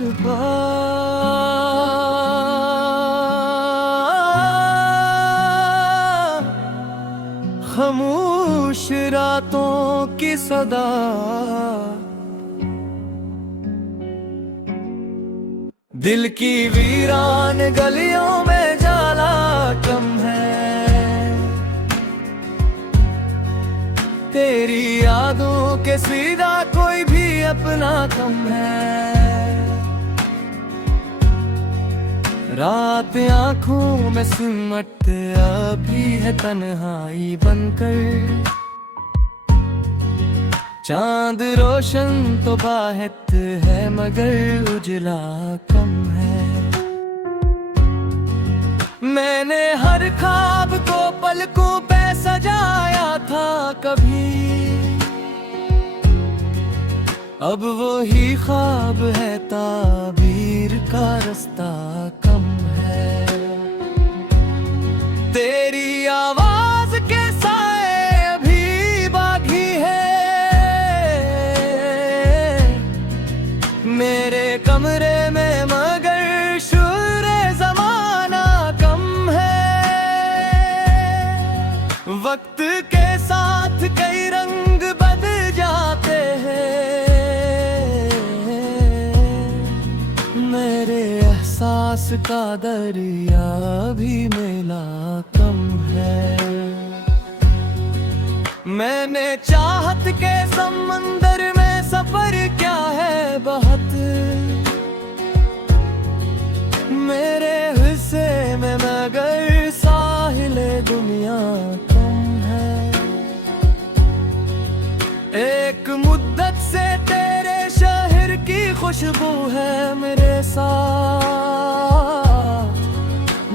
बर्बाद। खामोश रातों की सदा, दिल की वीरान गलियों में जाला कम है। तेरी यादों के सीधा कोई भी अपना कम है। रात आंखों में सिमटते अभी है तन्हाई बनकर। चांद रोशन तो बाहित है मगर उजला कम है। मैंने हर ख्वाब को पलकों पे सजाया था कभी, अब वही ख्वाब है ताबीर का रास्ता कम है। तेरी आवाज के साए अभी बाकी है, मेरे कमरे में मगर शुरे जमाना कम है। वक्त के साथ कई रंग बदल जाते हैं, मेरे एहसास का दरिया भी मेला कम है। मैंने चाहत के समंदर में सफर क्या है बहुत, मेरे हिस्से में मगर साहिले दुनिया कम है। एक मुद्दत से तेरे शहर की खुशबू है मेरे साथ,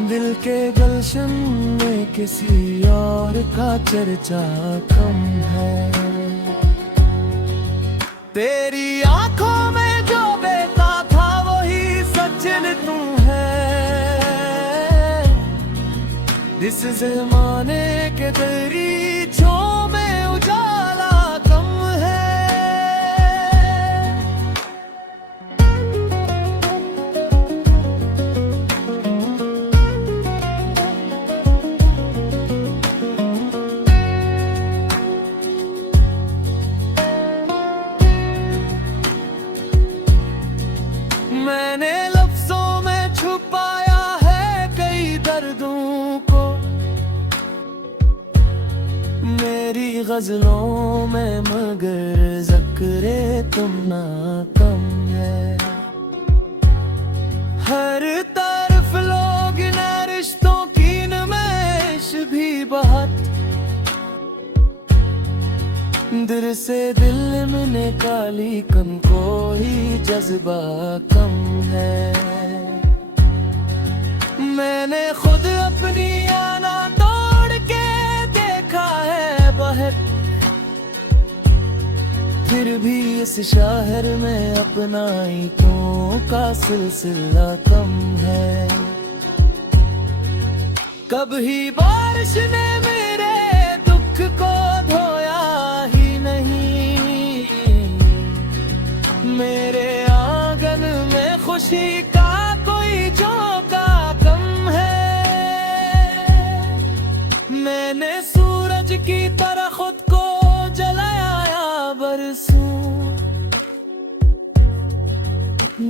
दिल के गुलशन में किसी और का चर्चा कम है। तेरी आंखों में जो बेता था वही सचिन तू है। इस ज़माने के दरीचों में उजाला कम है। मैंने लफ्जों में छुपाया है कई दर्दों को, मेरी गजलों में मगर ज़िक्रे तुम ना कम है। हर तरफ लोग न रिश्तों की नमैश भी बहुत, दिल से दिल में काली कम कोई जज्बा कम है। मैंने खुद अपनी आना तोड़ के देखा है बहुत, फिर भी इस शहर में अपनाइयों का सिलसिला कम है। कभी बारिश ने मेरे दुख को धोया ही नहीं, मेरे आंगन में खुशी का कोई झोंका कम है। मैंने सूरज की तरह खुद को जलाया बरसों,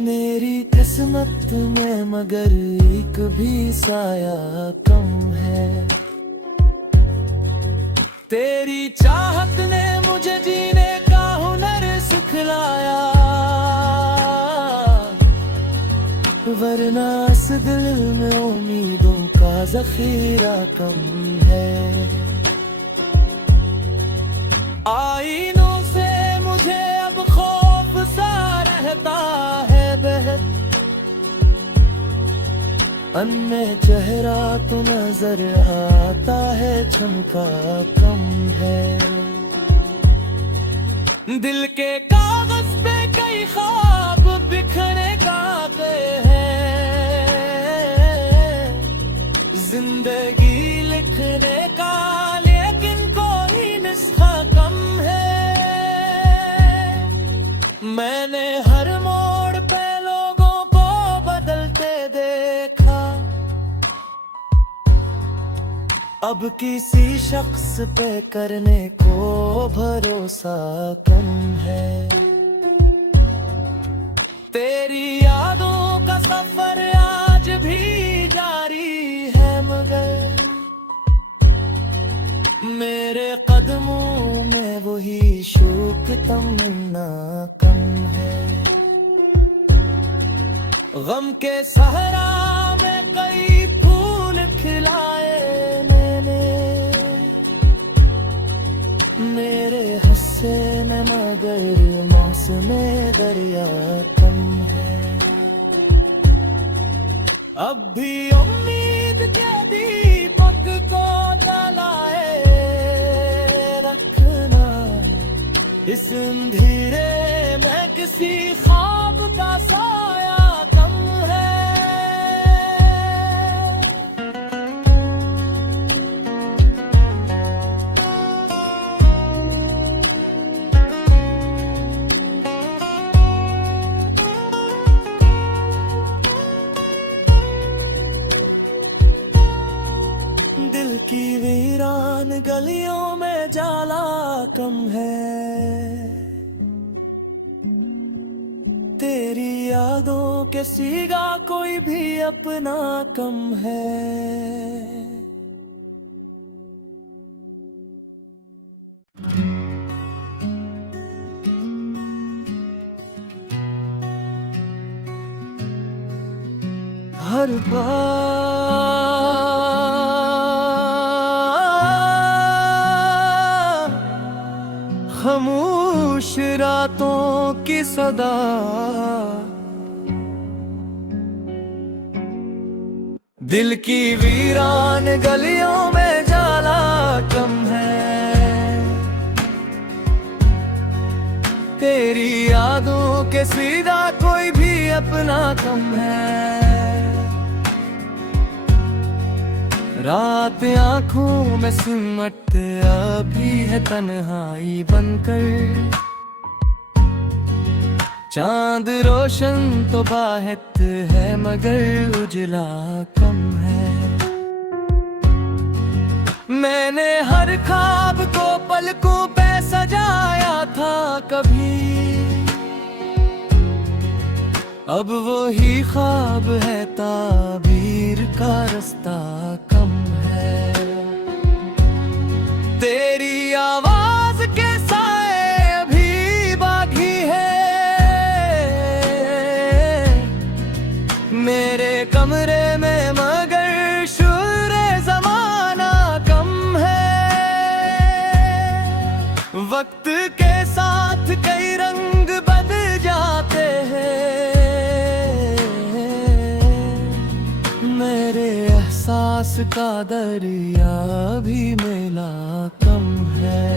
मेरी किस्मत में मगर एक भी साया कम है। तेरी चाहत ने मुझे जीने का हुनर सिखलाया, वरना इस दिल में उम्मीदों का ज़ख़ीरा कम है। आईनों से मुझे अब खौफ सा रहता है बेहद, अन्य चेहरा तो नजर आता है चमका कम है। दिल के कागज पे कई ख्वाब बिखरे गाते हैं, जिंदगी लिखने का लेकिन कोई नुस्खा कम है। मैंने हर मोड़ पे लोगों अब किसी शख्स पे करने को भरोसा कम है। तेरी यादों का सफर आज भी जारी है, मगर मेरे कदमों में वही शौक तमन्ना कम है। गम के सहरा में कई फूल खिलाए मैंने, मेरे हस्से में मगर मौसमे दरिया कम है। अब भी उम्मीद के दीपक को जलाए रखना, इस अंधेरे में किसी ख्वाब का साया कम है। दिल की वीरान गलियों में जाला कम है। तेरी यादों के सीगा कोई भी अपना कम है। हर बार खामोश रातों की सदा, दिल की वीरान गलियों में जाला कम है। तेरी यादों के सीधा कोई भी अपना कम है। रात आंखों में सिमटते अभी है तन्हाई बनकर, चांद रोशन तो बाहित है मगर उजला कम है। मैंने हर ख्वाब को पलकों पे सजाया था कभी, अब वही ख्वाब है ताबीर का रास्ता कम है। तेरी आवाज के साए अभी बाकी है मेरे कमरे में, मगर शोरे जमाना कम है। वक्त के साथ कई रंग बदल जाते हैं, मेरे एहसास का दरिया भी मेला कम है।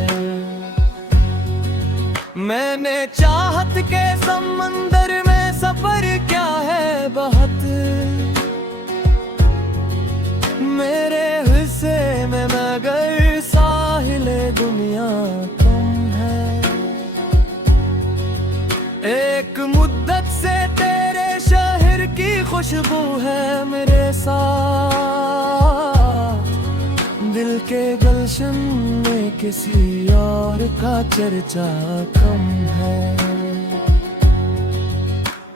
मैंने चाहत के समंदर में सफर क्या है बहुत, मेरे हिस्से में मगर साहिले दुनिया कम है। एक मुद्दत से तेरे शहर की खुशबू है मेरे साथ, दिल के गुलशन में किसी और का चर्चा कम है।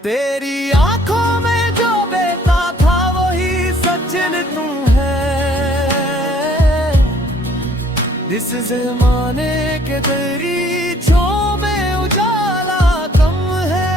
तेरी आंखों में जो बेता था वही सचिन तू है, जिस जमाने के दरीचों में उजाला कम है।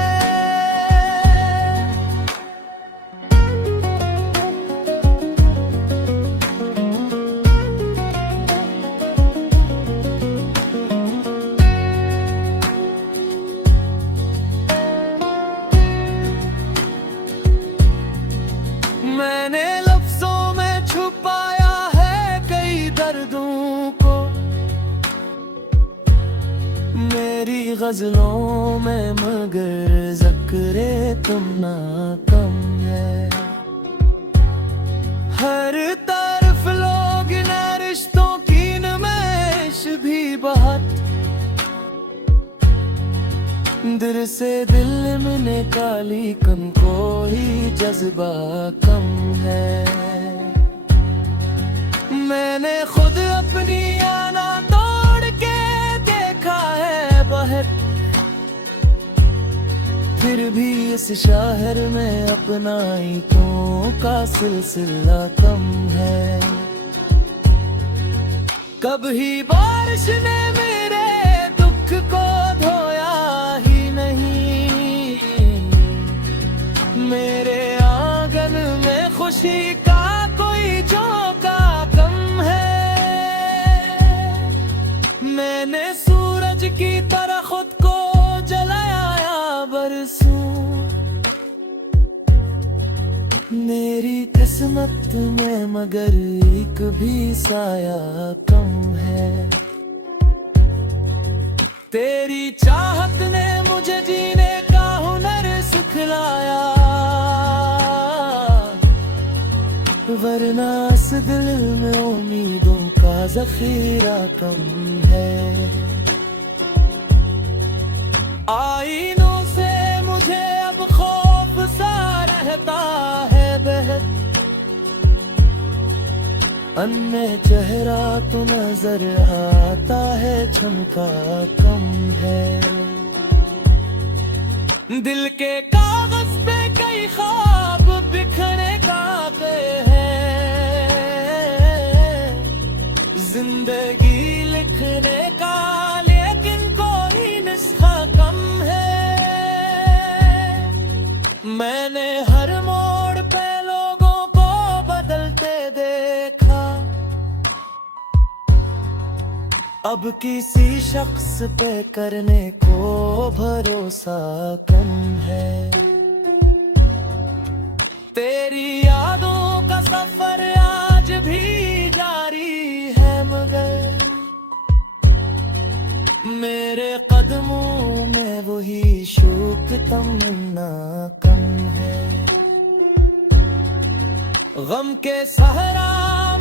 मैंने लफ्जों में छुपाया है कई दर्दों को, मेरी गजलों में मगर ज़िक्रे तुम ना कम है। हर तरफ लोग न रिश्तों की नमैश भी बहुत, दिल से दिल में निकाली कम कोई जज्बा कम है। मैंने खुद अपनी आना तोड़ के देखा है बहुत, फिर भी इस शहर में अपना ईंटों का सिलसिला कम है। कभी बारिश ने मेरे दुख को धोया ही नहीं, मेरे आंगन में खुशी का कोई झोंका कम है। मैंने सूरज की तरह खुद को जलाया बरसों, मेरी किस्मत में मगर एक भी साया कम है। तेरी चाहत ने मुझे जीने का हुनर सिखलाया, वरना इस दिल में उम्मीदों का जखीरा कम है। आईनों से मुझे अब खौफ सा रहता है बेहद, अन्य चेहरा तो नजर आता है, चमका कम है। दिल के कागज पे कई ख्वाब बिखरे कागज हैं, जिंदगी लिखने का लेकिन कोई नुस्खा कम है। मैंने हर मोड़ पे लोगों को बदलते देखा, अब किसी शख्स पे करने को भरोसा कम है। तेरी यादों का सफर आज भी जारी है, मगर मेरे कदमों में वही शौक तमन्ना कम है। गम के सहरा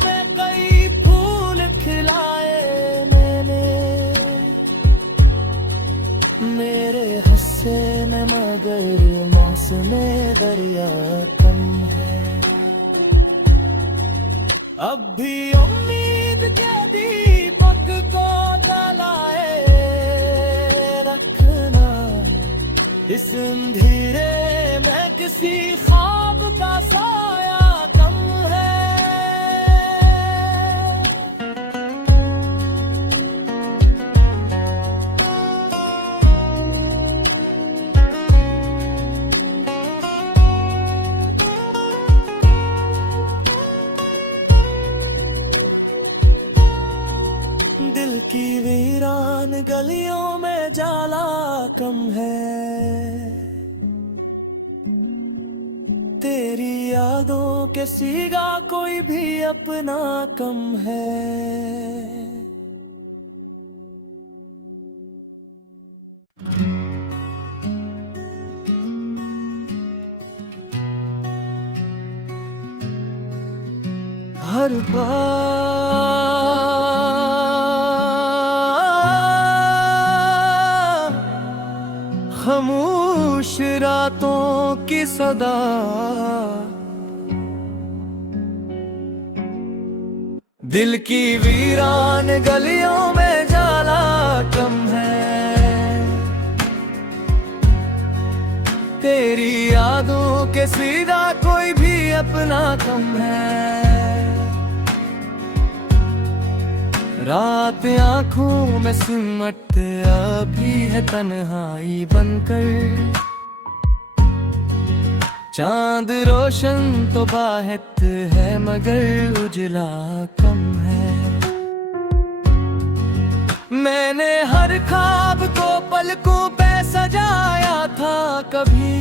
में कई फूल खिलाए मैंने, मेरे हंसे न मगर मौसमे दरिया कम है। अब भी उम्मीद के दीपक को जलाए रखना, इस अंधेरे में किसी ख्वाब का साया कम है। दिल की वीरान गलियों में जाला कम है, तेरी यादों के सीगा कोई भी अपना कम है। हर बार खामोश रातों की सदा, दिल की वीरान गलियों में जाला कम है, तेरी यादों के सीधा कोई भी अपना कम है। रात आंखों में सिमटते अभी है तन्हाई बनकर, चांद रोशन तो बाहत है मगर उजला कम है। मैंने हर ख्वाब को पलकों पे सजाया था कभी,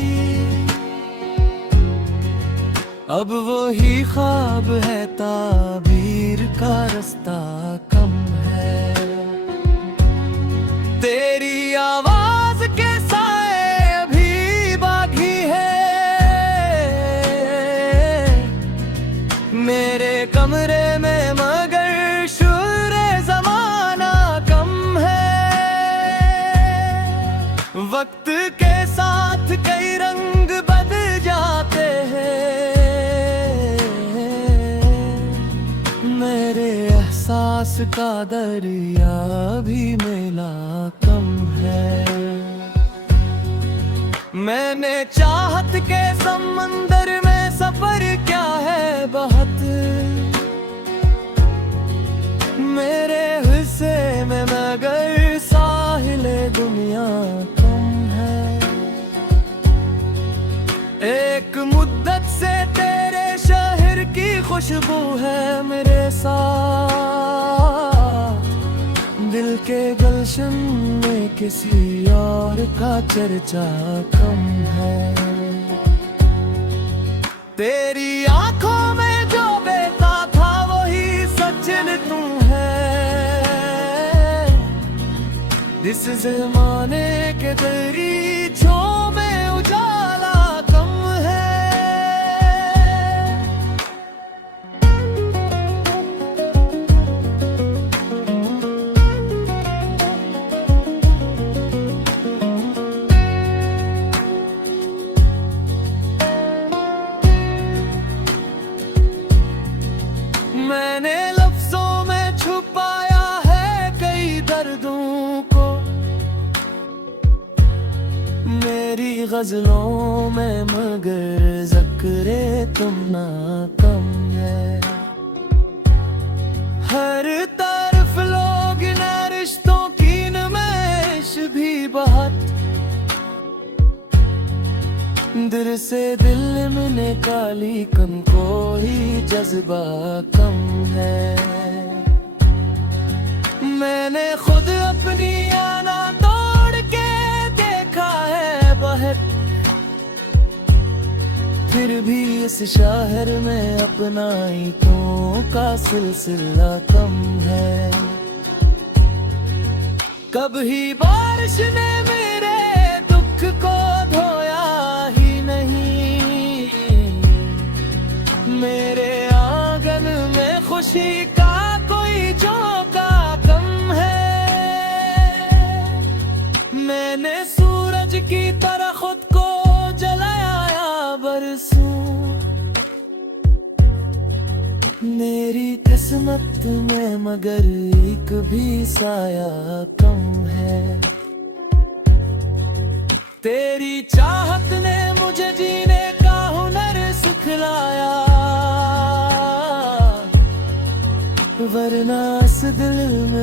अब वही ख्वाब है ताबीर का रास्ता कम है। तेरी आवाज के साए अभी बागी है, मेरे कमरे में मगर शोरे जमाना कम है। वक्त के साथ कई रंग बदल जाते हैं, मेरे प्यास का दरिया भी मेला कम है। मैंने चाहत के समंदर में सफर क्या है बहुत, मेरे हिस्से में मगर साहिले दुनिया कम है। एक मुद्दत से तेरे शहर की खुशबू है मेरे साथ, दिल के गुलशन में किसी और का चर्चा कम है। तेरी आंखों में जो बेता था वही सचिन तू है, जिस जमाने के दरीचों में उजाला कम है। मैंने लफ्जों में छुपाया है कई दर्दों को, मेरी गजलों में मगर ज़िक्रे तुम ना कम है। हर तरफ लोग न रिश्तों की नमैश भी बहुत, दिल से दिल में काली कम कोई जज्बा कम है। मैंने खुद अपनी आना तोड़ के देखा है बहुत, फिर भी इस शहर में अपनाइयों का सिलसिला कम है। कभी बारिश ने मेरे दुख को धोया ही नहीं, मेरे आंगन में खुशी का कोई झोंका कम है। मैंने सूरज की तरह खुद को जलाया बरसों, मेरी किस्मत में मगर एक भी साया कम है। तेरी चाहत ने मुझे जीने का हुनर सिखलाया, वरना इस दिल में